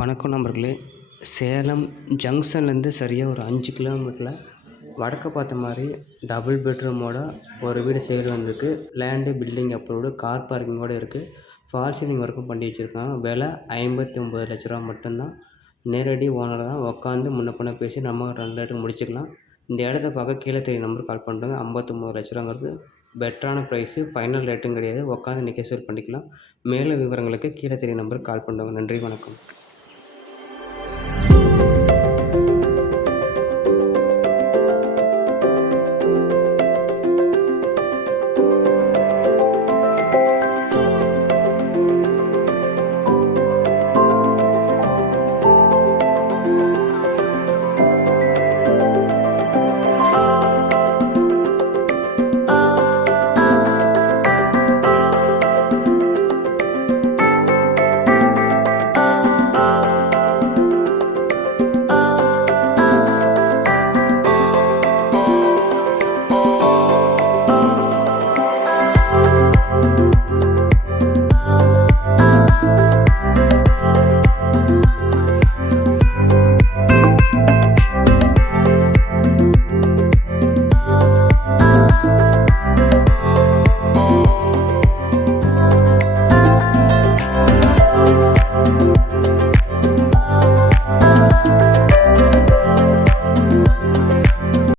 வணக்கம் நண்பர்களே. சேலம் ஜங்ஷன்லேருந்து சரியாக ஒரு 5 கிலோமீட்டரில் வடக்கு பார்த்த மாதிரி டபுள் பெட்ரூமோட ஒரு வீடு சேல் வந்திருக்கு. லேண்டு, பில்டிங் அப்ரூவ்டு, கார் பார்க்கிங்கோடு இருக்குது. ஃபால் சீலிங் ஒர்க்கும் பண்ணி வச்சுருக்காங்க. விலை 59 லட்ச ரூபா மட்டும்தான். நேரடி ஓனர் தான். உட்காந்து முன்ன பின்ன பேசி நம்ம 2 ரேட்டுக்கு முடிச்சுக்கலாம். இந்த இடத்த பார்க்க கீழே தெரிய நம்பருக்கு கால் பண்ணுறேங்க. 59 லட்ச ரூபாங்கிறது பெட்டரான ப்ரைஸு, ஃபைனல் ரேட்டும் கிடையாது. உட்காந்து நெகோசியேட் பண்ணிக்கலாம். மேலும் விவரங்களுக்கு கீழே தெரிய நம்பருக்கு கால் பண்ணுறோங்க. நன்றி, வணக்கம்.